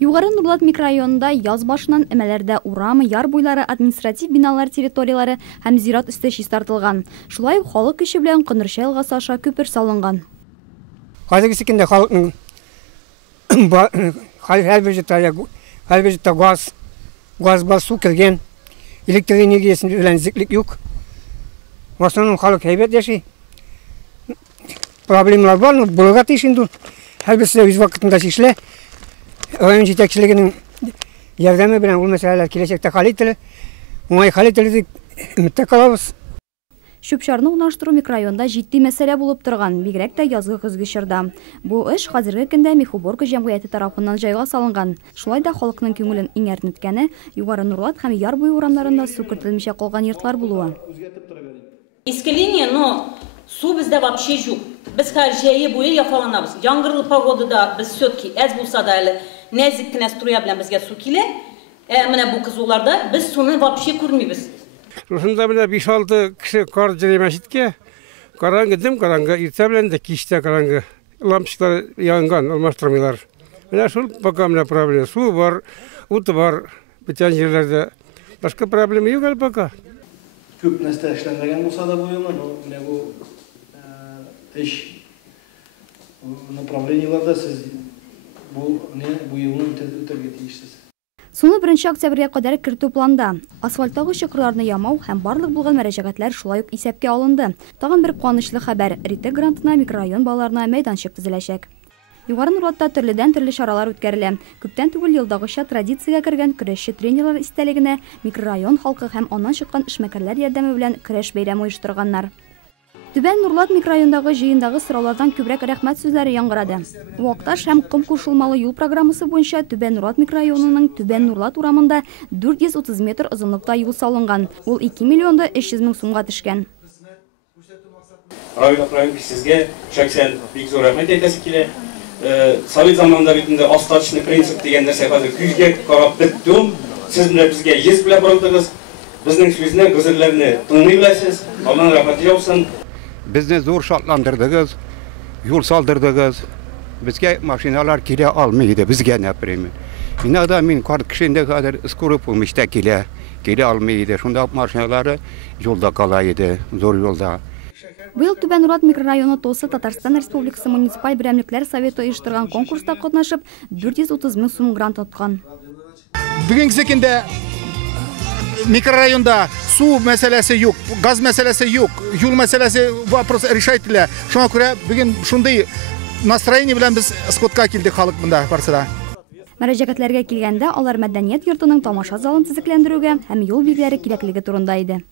Югары Нурлат микрорайонында яз башынан әмәләрдә урамы, яр буйлары, административ биналар территориялары һәм зират өсте чистартылган. Шулай ук халык көче белән Кынырча елгасы аша күпер салынган. Хәзерге секендә халыкның хәлбәҗеттә газ басу кергән, электр энергиясе белән зиклек юк. В основном халык һәйбәт яши. Проблемалар бар, но булырга тиеш инде. Һәрберсе үз вакытында эшлә. Район җитәкчелегенең ярдәме белән ул мәсьәләләр киләчәктә хәл ителә. Уңай хәл ителә дип өметтә калабыз. Шүпчарны урнаштыру микрорайонда җитди мәсьәлә булып торган, бигрәк тә язгы көзге чорда. Бу эш хәзерге көндә Мехуборка җәмгыяте тарафыннан җайга салынган. Шулай да халыкның күңелен иңәртүткәне Югары Нурлат һәм яр буе урамнарында су кертелмичә калган йортлар булуы. Искеление, но су бездә вообще юк. Без һәр җәйе буе яфаланабыз. Яңгырлы погодада без все-таки әз булса да әле нәзик кенә струя белән безгә су килә. Менә бу кызуларда без суны вообще күрмибез. Шунда менә 5-6 кеше кар җыри мәчеткә. Караңгы дим, караңгы иртә белән дә кичтә караңгы. Лампочкалар янган, алмаштырмыйлар. Менә шул пока менә проблема. Су бар, ут бар, бүтән җирләрдә. Башка проблема юк әле пока. Күп нәрсә эшләнгән булса да бу елны, менә бу эш направлениеларда сез бу елны үтәргә тиешсез. Суны 1 октябрьгә кадәр кертү планда. Асфальттагы чокырларны ямау һәм барлык булган мөрәҗәгатьләр шулай ук исәпкә алынды. Тагын бер куанычлы хәбәр: Рите грантына микрорайон балаларына мәйданчык төзеләчәк. Югары Нурлатта төрле шаралар үткәрелә. Күптән түгел елдагыча традициягә кергән көрәшче тренерлар истәлегенә микрорайон халкы һәм аннан чыккан эшмәкәрләр ярдәме белән көрәш бәйрәме оештырганнар. Түбән Нурлат микрорайондагы җыендагы сораулардан күбрәк рәхмәт сүзләре яңгырады. Вакташ һәм ком кушылмалы юл программасы буенча Түбән Нурлат микрорайонының Түбән Нурлат урамында 430 метр озынлыкта юл салынган. Ул 2 миллион 300 мең сумга төшкән. Район сезгә шәхсән бик зур рәхмәт әйтәсе килә. Совет заманында бит инде остаточный принцип дигән нәрсә хәзер күзгә карап бетте. Сез менә безгә йөз белән барылдыгыз. Безнең сүзне, гызырларны тыңлый беләсез. Аллаһ рәхмәте яусын. Безне зур шатландырдыгыз, юл салдырдыгыз. Безгә машиналар килә алмый безгә например. Инада мин карт кешендә хәзер скорый помощьтә килә алмый иде. Шунда машиналары юлда кала иде, зур юлда. Быел Түбән Нурлат микрорайоны Тосы Татарстан Республикасы муниципаль берәмлекләр советы оештырган конкурста катнашып 430 мең сум грант тоткан. Бүгенге көндә микрорайонда су мәсьәләсе юк, газ мәсьәләсе юк, юл мәсьәләсе вопрос решайтелә. Шуңа күрә бүген шундый настроение белән без скотка килдек халык монда барсыда. Мөрәҗәгатьләргә килгәндә алар мәдәният йортының тамаша залын төзекләндерүгә һәм юл билгеләре кирәклеге турында иде.